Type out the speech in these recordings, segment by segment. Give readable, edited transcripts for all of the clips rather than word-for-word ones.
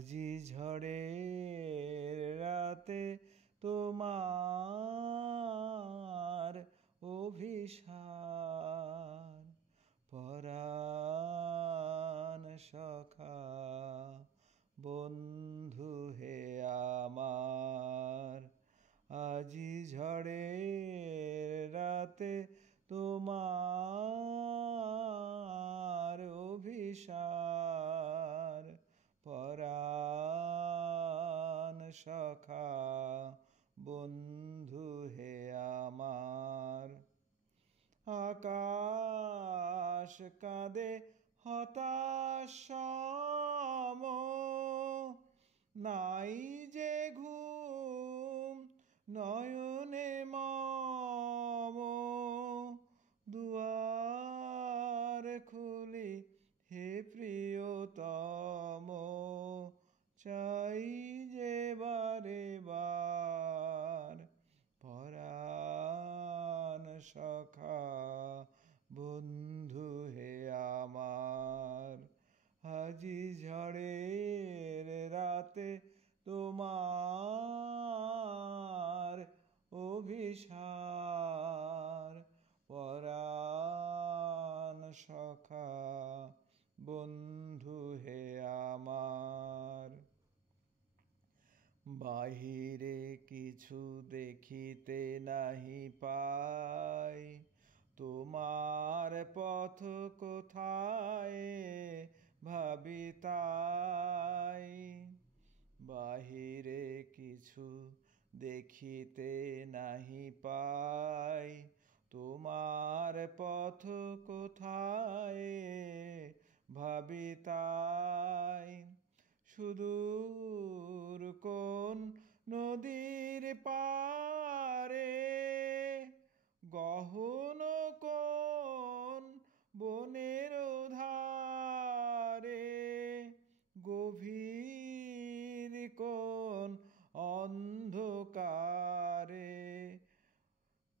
আজি ঝড়ের রাতে তোমার অভিসার, পরাণ সখা বন্ধু হে আমার। আজি ঝড়ের রাতে তোমার অভিসার, পরাণ সখা বন্ধু হে আমার। আকাশ কাঁদে হতাশ সম, নাই যে ঘুম নয়নে মম। দুয়ার খুলি হে প্রিয়তম, চাই যে বারে বার। পরাণ সখা বন্ধু হে আমার। আজি ঝড়ের রাতে তোমার অভিসার, পরাণ সখা বন্ধু হে আমার। বাহিরে কিছু দেখিতে নাহি পাই, তোমার পথ কোথায় ভাবি তাই। বাহিরে কিছু দেখিতে নাহি পাই, তোমার পথ কোথায় ভাবি তাই। সুদূর কোন নদীর পারে, গহন কোন বনের ধারে, গভীর কোন অন্ধকারে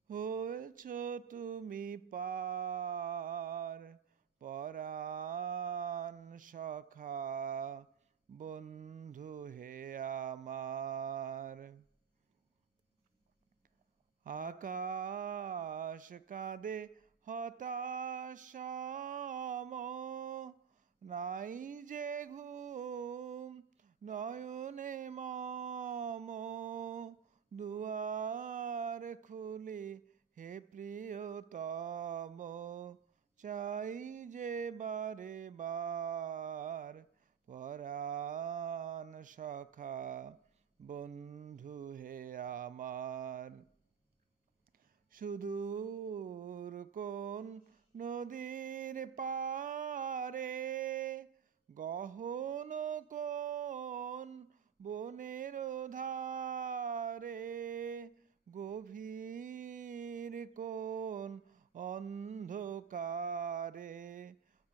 হয়েছ তুমি পার। পরাণ সখা বন্ধু হে আমার। আকাশ কাঁদে হতাশ সম, নাই যে ঘুম নয়নে মম। দুয়ার খুলি হে প্রিয়তম, চাই যে বারে বার। পরাণ সখা বন্ধু হে আমার। সুদূর কোন নদীর পারে, গহন কোন বনের ধারে, গভীর কোন অন্ধকারে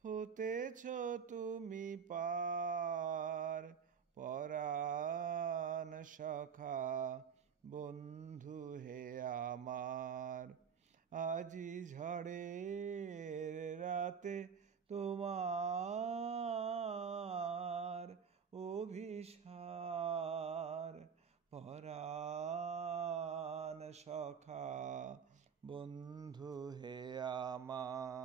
হতেছ তুমি পার। পরাণ সখা বন্ধু হে আমার। আজি ঝড়ের রাতে তোমার অভিসার, পরাণ সখা বন্ধু হে আমার।